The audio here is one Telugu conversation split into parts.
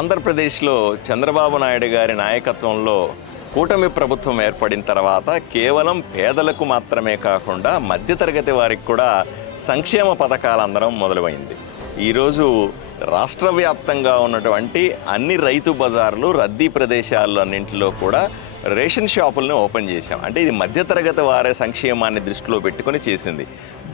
ఆంధ్రప్రదేశ్లో చంద్రబాబు నాయుడు గారి నాయకత్వంలో కూటమి ప్రభుత్వం ఏర్పడిన తర్వాత కేవలం పేదలకు మాత్రమే కాకుండా మధ్యతరగతి వారికి కూడా సంక్షేమ పథకాలు అందడం మొదలైంది. ఈరోజు రాష్ట్ర వ్యాప్తంగా ఉన్నటువంటి అన్ని రైతు బజార్లు, రద్దీ ప్రదేశాల్లో అన్నింటిలో కూడా రేషన్ షాపులను ఓపెన్ చేశాం. అంటే ఇది మధ్యతరగతి వారి సంక్షేమాన్ని దృష్టిలో పెట్టుకొని చేసింది.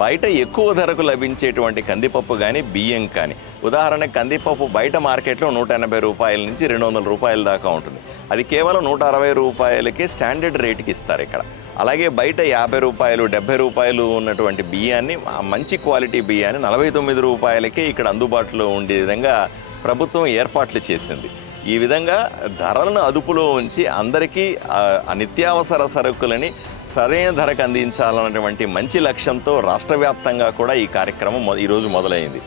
బయట ఎక్కువ ధరకు లభించేటువంటి కందిపప్పు కానీ బియ్యం కానీ, ఉదాహరణకు కందిపప్పు బయట మార్కెట్లో 180 రూపాయల నుంచి 200 రూపాయల దాకా ఉంటుంది. అది కేవలం 160 రూపాయలకే స్టాండర్డ్ రేటుకి ఇస్తారు ఇక్కడ. అలాగే బయట 50 రూపాయలు 70 రూపాయలు ఉన్నటువంటి బియ్యాన్ని, మంచి క్వాలిటీ బియ్యాన్ని 49 రూపాయలకే ఇక్కడ అందుబాటులో ఉండే విధంగా ప్రభుత్వం ఏర్పాట్లు చేసింది. ఈ విధంగా ధరలను అదుపులో ఉంచి అందరికీ నిత్యావసర సరుకులని సరైన ధరకు అందించాలన్నటువంటి మంచి లక్ష్యంతో రాష్ట్ర వ్యాప్తంగా కూడా ఈ కార్యక్రమం ఈరోజు మొదలైంది.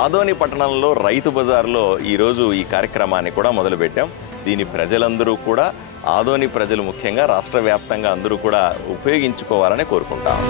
ఆదోని పట్టణంలో రైతు బజార్లో ఈరోజు ఈ కార్యక్రమాన్ని కూడా మొదలుపెట్టాం. దీని ప్రజలందరూ కూడా, ఆదోని ప్రజలు ముఖ్యంగా రాష్ట్ర వ్యాప్తంగా అందరూ కూడా ఉపయోగించుకోవాలని కోరుకుంటాం.